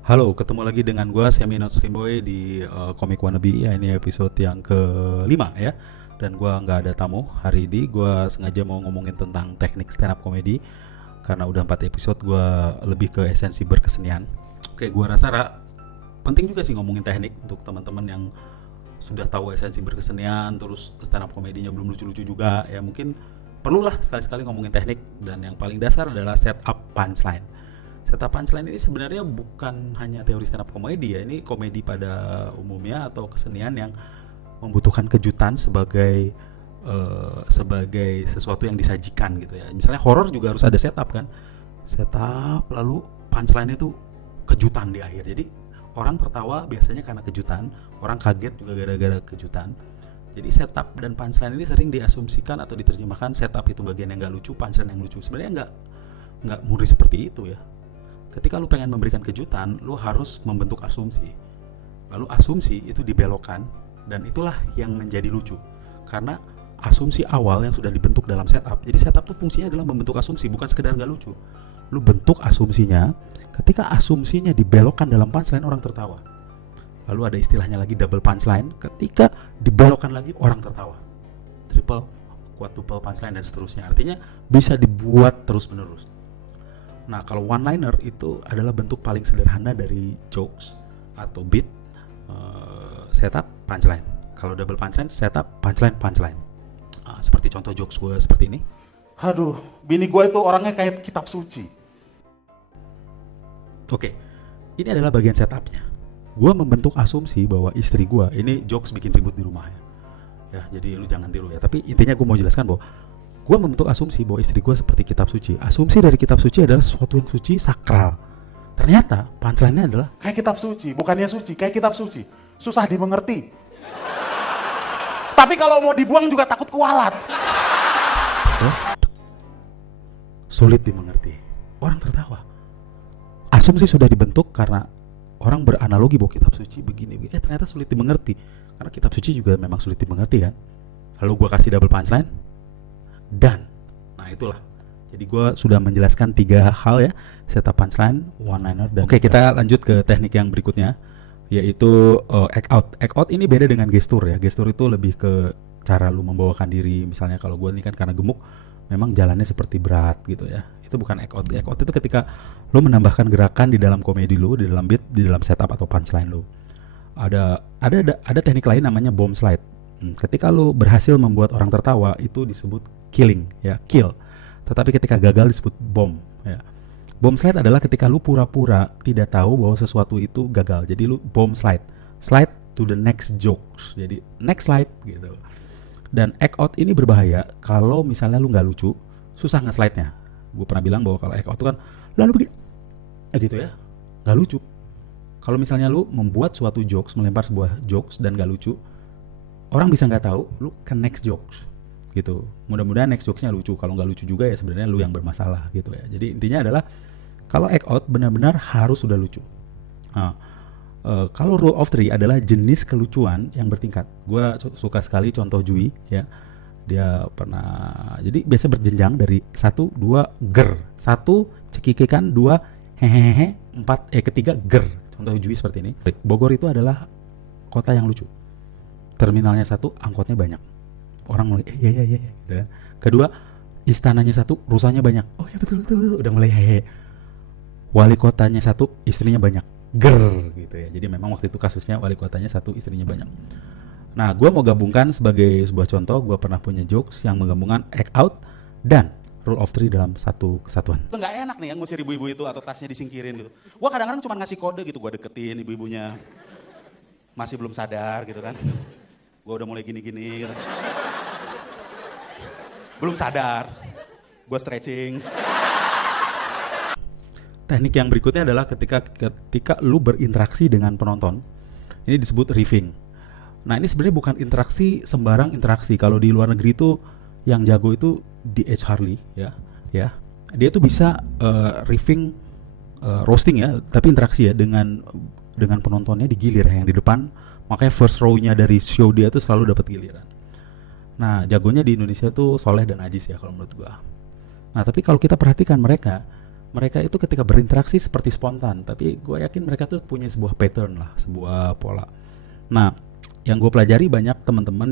Halo, ketemu lagi dengan gua Semi Not Boy di Comic Wannabe. Ya, ini episode yang kelima ya. Dan gua nggak ada tamu hari ini. Gua sengaja mau ngomongin tentang teknik stand up comedy karena udah 4 episode gua lebih ke esensi berkesenian. Oke, gua rasa penting juga sih ngomongin teknik untuk teman-teman yang sudah tahu esensi berkesenian terus stand up komedinya belum lucu-lucu juga ya, mungkin perlulah sekali-sekali ngomongin teknik. Dan yang paling dasar adalah setup punchline. Setup punchline ini sebenarnya bukan hanya teori stand up komedi ya, ini komedi pada umumnya atau kesenian yang membutuhkan kejutan sebagai sesuatu yang disajikan gitu ya. Misalnya horor juga harus ada setup kan, setup lalu punchline itu kejutan di akhir. Jadi orang tertawa biasanya karena kejutan, orang kaget juga gara-gara kejutan. Jadi setup dan punchline ini sering diasumsikan atau diterjemahkan setup itu bagian yang nggak lucu, punchline yang lucu. Sebenarnya nggak murni seperti itu ya. Ketika lu pengen memberikan kejutan, lu harus membentuk asumsi. Lalu asumsi itu dibelokkan dan itulah yang menjadi lucu. Karena asumsi awal yang sudah dibentuk dalam setup. Jadi setup tuh fungsinya adalah membentuk asumsi, bukan sekedar nggak lucu. Lu bentuk asumsinya, ketika asumsinya dibelokkan dalam punchline orang tertawa. Lalu ada istilahnya lagi double punchline, ketika dibelokkan lagi orang tertawa. Triple, quadruple punchline dan seterusnya. Artinya bisa dibuat terus-menerus. Nah, kalau one liner itu adalah bentuk paling sederhana dari jokes atau beat, setup punchline. Kalau double punchline, setup punchline punchline. Seperti contoh jokes gue seperti ini. Aduh, bini gue itu orangnya kayak kitab suci. Oke, ini adalah bagian setupnya. Gue membentuk asumsi bahwa istri gue ini jokes bikin ribut di rumahnya. Ya, jadi lu jangan tiru ya. Tapi intinya gue mau jelaskan bahwa gue membentuk asumsi bahwa istri gue seperti kitab suci. Asumsi dari kitab suci adalah sesuatu yang suci, sakral. Ternyata punchline-nya adalah Kayak kitab suci, bukannya suci, kayak kitab suci. Susah dimengerti. Tapi kalau mau dibuang juga takut kualat. sulit dimengerti. Orang tertawa. Asumsi sudah dibentuk karena orang beranalogi bahwa kitab suci begini. Ternyata sulit dimengerti. Karena kitab suci juga memang sulit dimengerti kan. Lalu gue kasih double punchline. Dan, nah itulah. Jadi gue sudah menjelaskan 3 hal ya. Setup punchline, one liner, dan... Oke, kita lanjut ke teknik yang berikutnya, yaitu act out. Act out ini beda dengan gestur ya. Gestur itu lebih ke cara lu membawakan diri. Misalnya kalau gue ini kan karena gemuk, memang jalannya seperti berat gitu ya. Itu bukan act out. Act out itu ketika lu menambahkan gerakan di dalam komedi lu, di dalam beat, di dalam setup atau punchline lu. Ada teknik lain namanya bomb slide. Ketika lu berhasil membuat orang tertawa, itu disebut killing ya, kill. Tetapi ketika gagal disebut bomb ya. Bomb slide adalah ketika lu pura-pura tidak tahu bahwa sesuatu itu gagal. Jadi lu bomb slide, slide to the next jokes. Jadi next slide gitu. Dan act out ini berbahaya kalau misalnya lu nggak lucu, susah nge-slide-nya. Gue pernah bilang bahwa kalau act out itu kan lalu begini, gitu ya, nggak lucu. Kalau misalnya lu membuat suatu jokes, melempar sebuah jokes dan nggak lucu, orang bisa nggak tahu lu ke next jokes gitu. Mudah-mudahan next jokesnya lucu. Kalau nggak lucu juga ya sebenarnya lu yang bermasalah gitu ya. Jadi intinya adalah kalau act out benar-benar harus sudah lucu. Nah, kalau rule of three adalah jenis kelucuan yang bertingkat. Gue suka sekali contoh Jui ya. Dia pernah, jadi biasa berjenjang dari 1, 2, ger, 1 cekikikan, 2 hehehe, 4 ketiga ger. Contoh Jui seperti ini. Bogor itu adalah kota yang lucu. Terminalnya 1, angkotnya banyak. Orang mulai iya gitu kan. Kedua, istananya 1, rusanya banyak. Oh ya betul, udah mulai hehe. Wali kotanya 1, istrinya banyak. Ger gitu ya. Jadi memang waktu itu kasusnya wali kotanya 1, istrinya banyak. Nah, gue mau gabungkan sebagai sebuah contoh. Gue pernah punya jokes yang menggabungkan act out dan rule of three dalam satu kesatuan. Itu nggak enak nih yang ngusir ibu-ibu itu atau tasnya disingkirin gitu. Gue kadang-kadang cuma ngasih kode gitu, gue deketin ibu-ibunya. Masih belum sadar gitu kan. Gue udah mulai gini-gini gitu. Belum sadar. Gue stretching. Teknik yang berikutnya adalah ketika lu berinteraksi dengan penonton. Ini disebut riffing. Nah, ini sebenarnya bukan interaksi sembarang interaksi. Kalau di luar negeri itu yang jago itu D.H. Harley ya. Dia tuh bisa riffing, roasting ya, tapi interaksi ya dengan penontonnya digilir yang di depan. Makanya first row-nya dari show dia tuh selalu dapat giliran. Nah, jagonya di Indonesia tuh Soleh dan Ajis ya kalau menurut gua. Nah, tapi kalau kita perhatikan mereka mereka itu ketika berinteraksi seperti spontan, tapi gue yakin mereka tuh punya sebuah pattern lah, sebuah pola. Nah, yang gue pelajari banyak teman-teman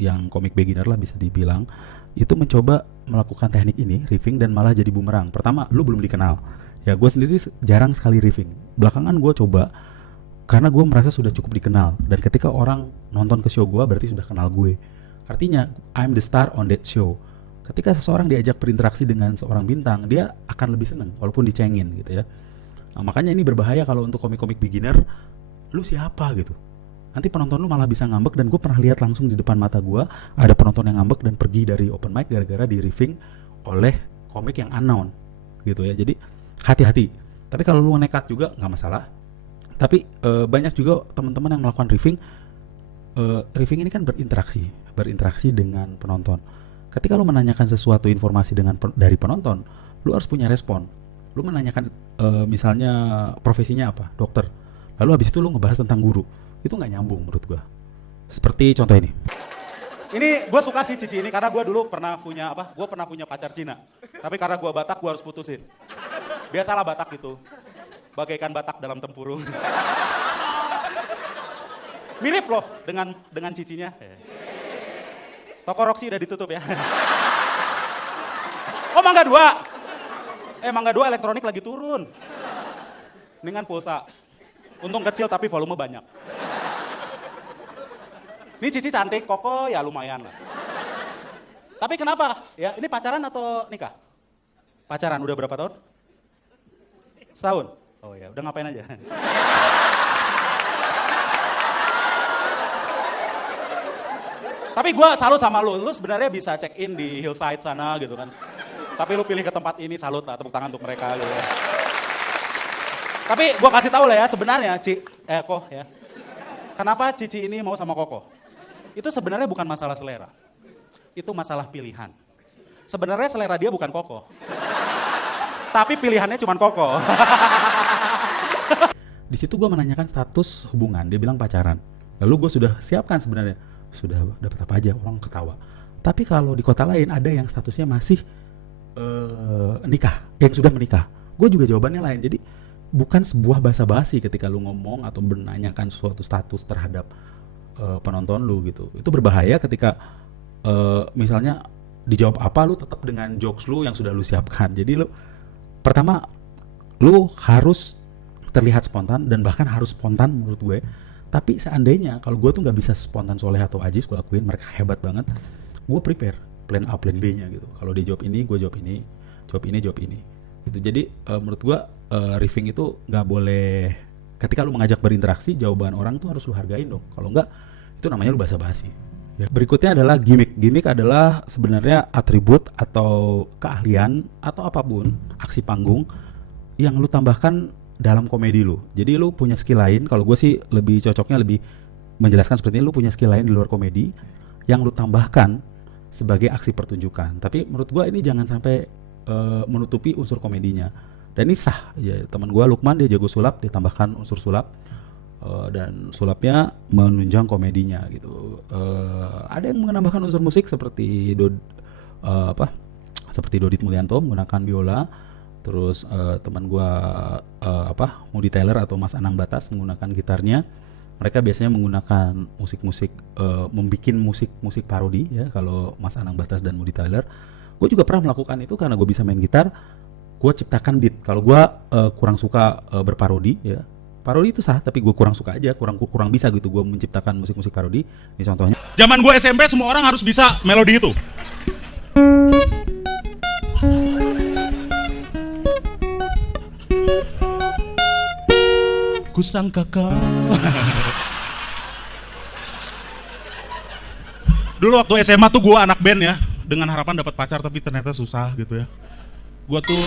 yang komik beginner lah bisa dibilang, itu mencoba melakukan teknik ini, riffing, dan malah jadi bumerang. Pertama, lu belum dikenal. Ya, gue sendiri jarang sekali riffing. Belakangan gue coba, karena gue merasa sudah cukup dikenal. Dan ketika orang nonton ke show gue, berarti sudah kenal gue. Artinya, I'm the star on that show. Ketika seseorang diajak berinteraksi dengan seorang bintang, dia akan lebih seneng walaupun dicengin gitu ya. Nah, makanya ini berbahaya kalau untuk komik-komik beginner. Lu siapa gitu? Nanti penonton lu malah bisa ngambek, dan gue pernah lihat langsung di depan mata gue ada penonton yang ngambek dan pergi dari open mic gara-gara di riffing oleh komik yang unknown gitu ya. Jadi hati-hati. Tapi kalau lu nekat juga nggak masalah. Tapi banyak juga teman-teman yang melakukan riffing. Riffing ini kan berinteraksi dengan penonton. Ketika lu menanyakan sesuatu informasi dari penonton, lu harus punya respon. Lu menanyakan misalnya profesinya apa, dokter. Lalu habis itu lu ngebahas tentang guru. Itu nggak nyambung menurut gua. Seperti contoh ini. Ini gue suka sih Cici ini karena gue dulu pernah punya Gue pernah punya pacar Cina. Tapi karena gue Batak, gue harus putusin. Biasalah Batak gitu. Bagaikan Batak dalam tempurung. Mirip loh dengan Cicinya. Toko Roxy udah ditutup ya. Oh Mangga 2. Mangga 2 elektronik lagi turun. Dengan pulsa. Untung kecil tapi volume banyak. Ini Cici cantik, Koko ya lumayan lah. Tapi kenapa? Ya ini pacaran atau nikah? Pacaran udah berapa tahun? Setahun? Oh ya udah ngapain aja? Tapi gue salut sama lu sebenarnya bisa check in di hillside sana gitu kan. Tapi lu pilih ke tempat ini, salut lah, tepuk tangan untuk mereka gitu ya. Tapi gue kasih tahu lah ya, sebenarnya Kok ya. Kenapa Cici ini mau sama Koko? Itu sebenarnya bukan masalah selera. Itu masalah pilihan. Sebenarnya selera dia bukan Koko. Tapi pilihannya cuma Koko. Di situ gue menanyakan status hubungan, dia bilang pacaran. Lalu gue sudah siapkan sebenarnya. Sudah dapat apa aja, orang ketawa. Tapi kalau di kota lain ada yang statusnya masih nikah, yang sudah menikah. Gue juga jawabannya lain. Jadi bukan sebuah basa-basi ketika lu ngomong atau menanyakan suatu status terhadap penonton lu gitu. Itu berbahaya ketika misalnya dijawab apa, lu tetap dengan jokes lu yang sudah lu siapkan. Jadi lu pertama lu harus terlihat spontan, dan bahkan harus spontan menurut gue. Tapi seandainya kalau gue tuh nggak bisa spontan Soleh atau Ajis, gue akuin mereka hebat banget. Gue prepare plan A plan B nya gitu. Kalau dia jawab ini, gue jawab ini, jawab ini, jawab ini. Gitu. Jadi menurut gue riffing itu nggak boleh. Ketika lu mengajak berinteraksi, jawaban orang tuh harus lu hargain dong. Kalau nggak, itu namanya lu basa-basi. Ya. Berikutnya adalah gimmick. Gimmick adalah sebenarnya atribut atau keahlian atau apapun aksi panggung yang lu tambahkan dalam komedi lu. Jadi lu punya skill lain. Kalau gue sih lebih cocoknya lebih menjelaskan seperti ini. Lu punya skill lain di luar komedi yang lu tambahkan sebagai aksi pertunjukan. Tapi menurut gue ini jangan sampai menutupi unsur komedinya. Dan ini sah. Ya, teman gue Lukman dia jago sulap, dia tambahkan unsur sulap dan sulapnya menunjang komedinya gitu. Ada yang menambahkan unsur musik seperti seperti Dodit Mulyanto menggunakan biola. Terus teman gue Moody Taylor atau Mas Anang Batas menggunakan gitarnya. Mereka biasanya menggunakan musik-musik, membuat musik parodi ya. Kalau Mas Anang Batas dan Moody Taylor, gue juga pernah melakukan itu karena gue bisa main gitar. Gue ciptakan beat. Kalau gue kurang suka berparodi ya. Parodi itu sah, tapi gue kurang suka aja, kurang bisa gitu gue menciptakan musik-musik parodi. Ini contohnya. Zaman gue SMP semua orang harus bisa melodi itu. Kusangka kau. Dulu waktu SMA tuh gue anak band ya, dengan harapan dapat pacar tapi ternyata susah gitu ya. Gue tuh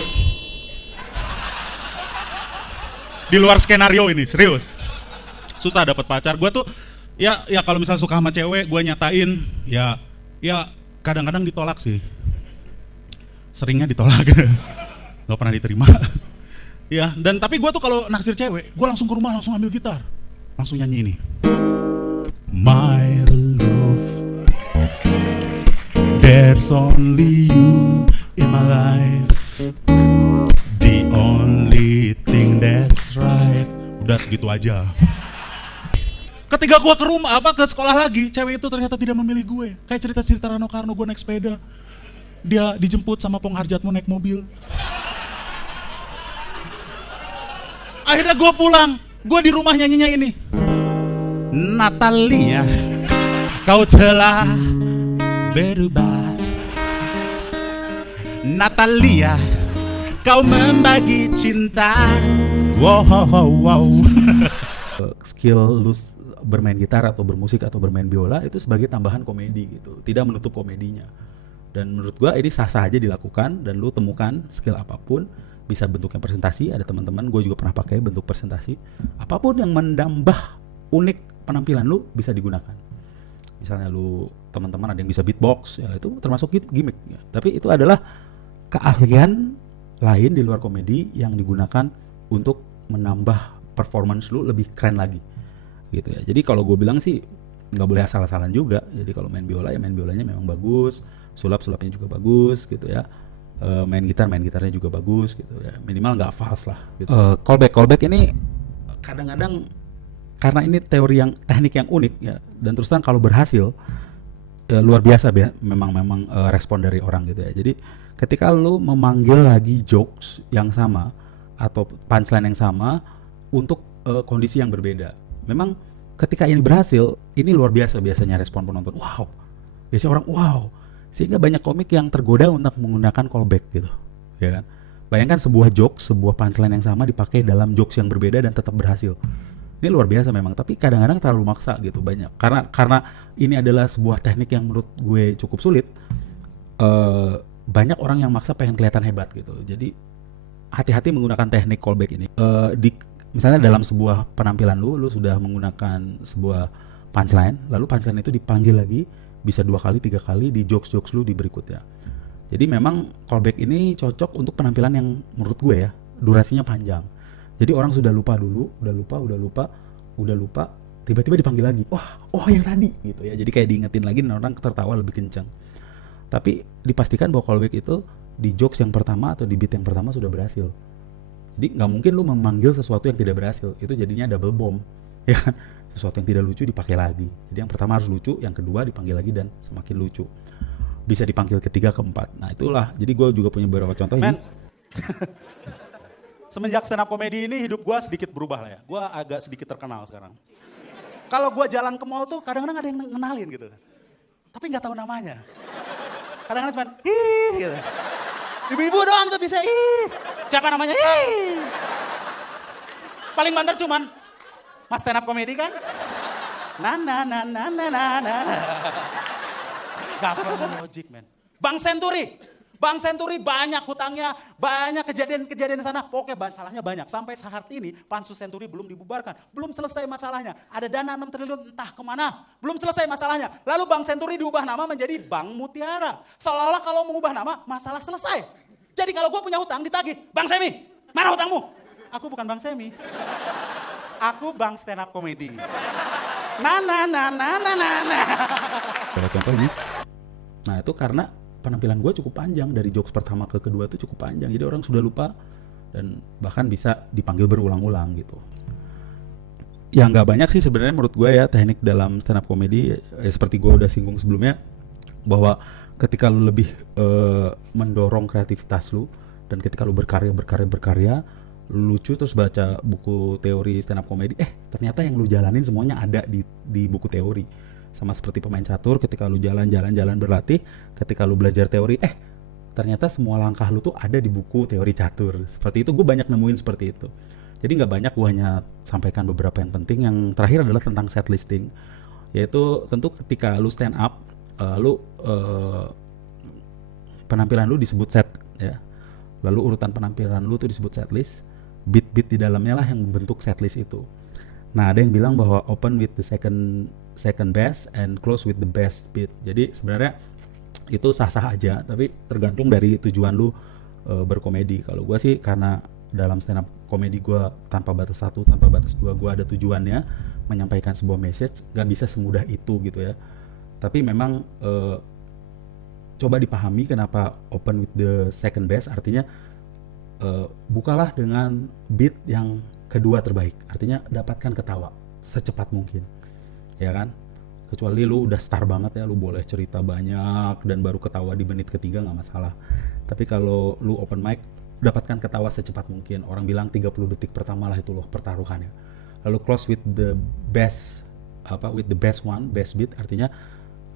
di luar skenario ini, serius. Susah dapat pacar. Gue tuh ya kalau misalnya suka sama cewek, gue nyatain ya kadang-kadang ditolak sih. Seringnya ditolak. Gak pernah diterima. Ya, dan tapi gue tuh kalau naksir cewek, gue langsung ke rumah, langsung ambil gitar, langsung nyanyi ini. My love, there's only you in my life. The aja. Ketika gue ke rumah, ke sekolah lagi, cewek itu ternyata tidak memilih gue. Kayak cerita-cerita Rano Karno, gue naik sepeda, dia dijemput sama Pong Harjatmo naik mobil. Akhirnya gue pulang, gue di rumah nyanyinya ini. Natalia, kau telah berubah. Natalia, kau membagi cinta. Wow, wow, wow. Skill lu bermain gitar atau bermusik atau bermain biola itu sebagai tambahan komedi gitu, tidak menutup komedinya. Dan menurut gua ini sah-sah aja dilakukan, dan lu temukan skill apapun, bisa bentuknya presentasi, ada teman-teman gue juga pernah pakai bentuk presentasi, apapun yang menambah unik penampilan lu bisa digunakan. Misalnya lu teman-teman ada yang bisa beatbox, ya itu termasuk gimmick ya. Tapi itu adalah keahlian lain di luar komedi yang digunakan untuk menambah performance lu lebih keren lagi gitu ya. Jadi kalau gue bilang sih nggak boleh asal-asalan juga. Jadi kalau main biola ya main biolanya memang bagus, sulapnya juga bagus gitu ya. Main gitarnya juga bagus gitu ya. Minimal nggak false lah gitu. Callback ini kadang-kadang karena ini teori yang teknik yang unik ya, dan terus terang kalau berhasil luar biasa memang respon dari orang gitu ya. Jadi ketika lu memanggil lagi jokes yang sama atau punchline yang sama untuk kondisi yang berbeda, memang ketika ini berhasil, ini luar biasa biasanya respon penonton. Wow, biasanya orang wow, sehingga banyak komik yang tergoda untuk menggunakan callback gitu, ya kan? Bayangkan sebuah jokes, sebuah punchline yang sama dipakai dalam jokes yang berbeda dan tetap berhasil. Ini luar biasa memang, tapi kadang-kadang terlalu maksa gitu banyak. Karena ini adalah sebuah teknik yang menurut gue cukup sulit. Banyak orang yang maksa pengen kelihatan hebat gitu. Jadi hati-hati menggunakan teknik callback ini. Misalnya dalam sebuah penampilan lu sudah menggunakan sebuah punchline, lalu punchline itu dipanggil lagi, bisa 2 kali, 3 kali di jokes lu di berikutnya. Jadi memang callback ini cocok untuk penampilan yang menurut gue ya, durasinya panjang. Jadi orang sudah lupa dulu, udah lupa, tiba-tiba dipanggil lagi. Oh yang tadi gitu ya. Jadi kayak diingetin lagi dan orang tertawa lebih kencang. Tapi dipastikan bahwa callback itu di jokes yang pertama atau di beat yang pertama sudah berhasil. Jadi nggak mungkin lu memanggil sesuatu yang tidak berhasil, itu jadinya double bomb, ya kan? Sesuatu yang tidak lucu dipakai lagi. Jadi yang pertama harus lucu, yang kedua dipanggil lagi dan semakin lucu. Bisa dipanggil ketiga, keempat. Nah itulah. Jadi gue juga punya beberapa contoh ini. Semenjak stand up comedy ini hidup gue sedikit berubah lah ya. Gue agak sedikit terkenal sekarang. Kalau gue jalan ke mall tuh kadang-kadang ada yang ngenalin gitu, tapi nggak tahu namanya. Kadang-kadang cuma ih gitu. Ibu-ibu doang tuh bisa ih. Siapa namanya? Ih. Paling banter cuman Mas stand up comedy kan? Na. Gak pernah logik men. Bang Senturi banyak hutangnya, banyak kejadian di sana. Pokoknya salahnya banyak. Sampai saat ini Pansus Senturi belum dibubarkan. Belum selesai masalahnya. Ada dana 6 triliun entah kemana. Belum selesai masalahnya. Lalu Bang Senturi diubah nama menjadi Bank Mutiara. Seolah-olah kalau mengubah nama masalah selesai. Jadi kalau gue punya hutang ditagih. Bang Semi, mana hutangmu? Aku bukan Bang Semi. Aku Bang stand up comedy. Na. Contoh ini. Nah itu karena penampilan gue cukup panjang, dari jokes pertama ke kedua itu cukup panjang, jadi orang sudah lupa dan bahkan bisa dipanggil berulang-ulang gitu. Ya nggak banyak sih sebenarnya menurut gue ya teknik dalam stand up comedy, seperti gue udah singgung sebelumnya bahwa ketika lu lebih mendorong kreativitas lu dan ketika lu berkarya lu lucu terus baca buku teori stand up comedy, ternyata yang lu jalanin semuanya ada di buku teori. Sama seperti pemain catur, ketika lu jalan berlatih, ketika lu belajar teori, ternyata semua langkah lu tuh ada di buku teori catur. Seperti itu, gue banyak nemuin seperti itu. Jadi nggak banyak, gue hanya sampaikan beberapa yang penting. Yang terakhir adalah tentang set listing, yaitu tentu ketika lu stand up, penampilan lu disebut set, ya. Lalu urutan penampilan lu tuh disebut set list. Beat di dalamnya lah yang membentuk set list itu. Nah ada yang bilang bahwa open with the second best and close with the best beat. Jadi sebenarnya itu sah-sah aja, tapi tergantung dari tujuan lu berkomedi. Kalau gue sih karena dalam stand up komedi gue tanpa batas 1, tanpa batas 2, gue ada tujuannya menyampaikan sebuah message, gak bisa semudah itu gitu ya. Tapi memang coba dipahami kenapa open with the second best, artinya bukalah dengan beat yang kedua terbaik. Artinya dapatkan ketawa secepat mungkin, ya kan? Kecuali lu udah star banget ya, lu boleh cerita banyak dan baru ketawa di menit ketiga nggak masalah. Tapi kalau lu open mic, dapatkan ketawa secepat mungkin. Orang bilang 30 detik pertama lah itu loh pertaruhannya. Lalu close with the best, with the best one, best beat, artinya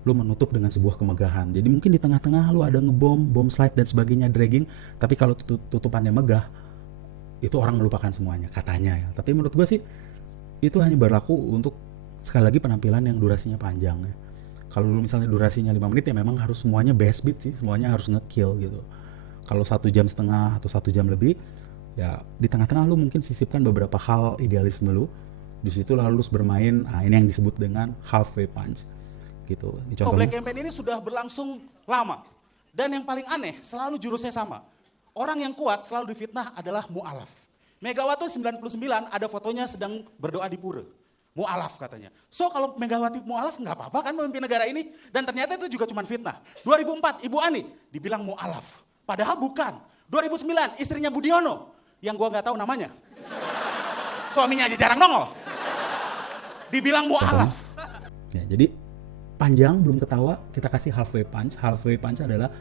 lu menutup dengan sebuah kemegahan. Jadi mungkin di tengah-tengah lu ada bom slide dan sebagainya, dragging, tapi kalau tutupannya megah, itu orang melupakan semuanya katanya ya. Tapi menurut gue sih itu hanya berlaku untuk sekali lagi penampilan yang durasinya panjang ya. Kalau lu misalnya durasinya 5 menit ya memang harus semuanya best beat sih, semuanya harus nge-kill gitu. Kalau 1,5 jam atau 1 jam lebih, ya di tengah-tengah lu mungkin sisipkan beberapa hal idealisme lu. Di situ lalu lu bermain, ini yang disebut dengan halfway punch gitu. Ini Black Campaign ini sudah berlangsung lama. Dan yang paling aneh, selalu jurusnya sama. Orang yang kuat selalu difitnah adalah mu'alaf. Megawati 99 ada fotonya sedang berdoa di pura. Mu'alaf katanya. So kalau Megawati mu'alaf nggak apa-apa kan memimpin negara ini. Dan ternyata itu juga cuma fitnah. 2004 Ibu Ani dibilang mu'alaf. Padahal bukan. 2009 istrinya Budiono. Yang gua nggak tahu namanya. Suaminya aja jarang nongol. Dibilang mu'alaf. Ya, jadi panjang belum ketawa, kita kasih halfway punch. Halfway punch adalah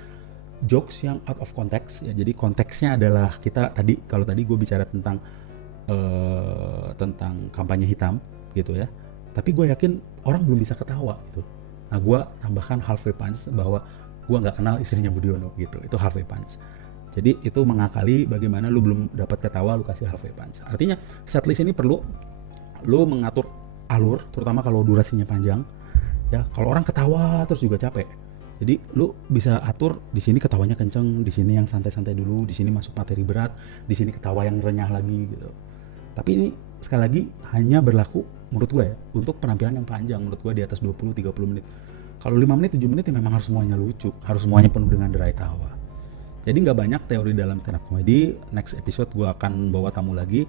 jokes yang out of context ya. Jadi konteksnya adalah kita kalau tadi gue bicara tentang kampanye hitam gitu ya. Tapi gue yakin orang belum bisa ketawa gitu. Nah gue tambahkan halfway punch bahwa gue nggak kenal istrinya Budiono gitu. Itu halfway punch. Jadi itu mengakali bagaimana lu belum dapat ketawa, lu kasih halfway punch. Artinya setlist ini perlu lu mengatur alur, terutama kalau durasinya panjang. Ya kalau orang ketawa terus juga capek. Jadi lu bisa atur di sini ketawanya kenceng, di sini yang santai-santai dulu, di sini masuk materi berat, di sini ketawa yang renyah lagi gitu. Tapi ini sekali lagi hanya berlaku menurut gue ya untuk penampilan yang panjang, menurut gue di atas 20-30 menit. Kalau 5 menit, 7 menit ya memang harus semuanya lucu, harus semuanya penuh dengan derai tawa. Jadi nggak banyak teori dalam stand up comedy. Next episode gue akan bawa tamu lagi.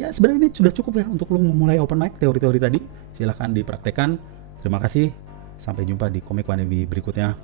Ya sebenarnya ini sudah cukup ya untuk lu memulai open mic, teori-teori tadi. Silahkan dipraktekkan. Terima kasih. Sampai jumpa di Komik Wannabe berikutnya.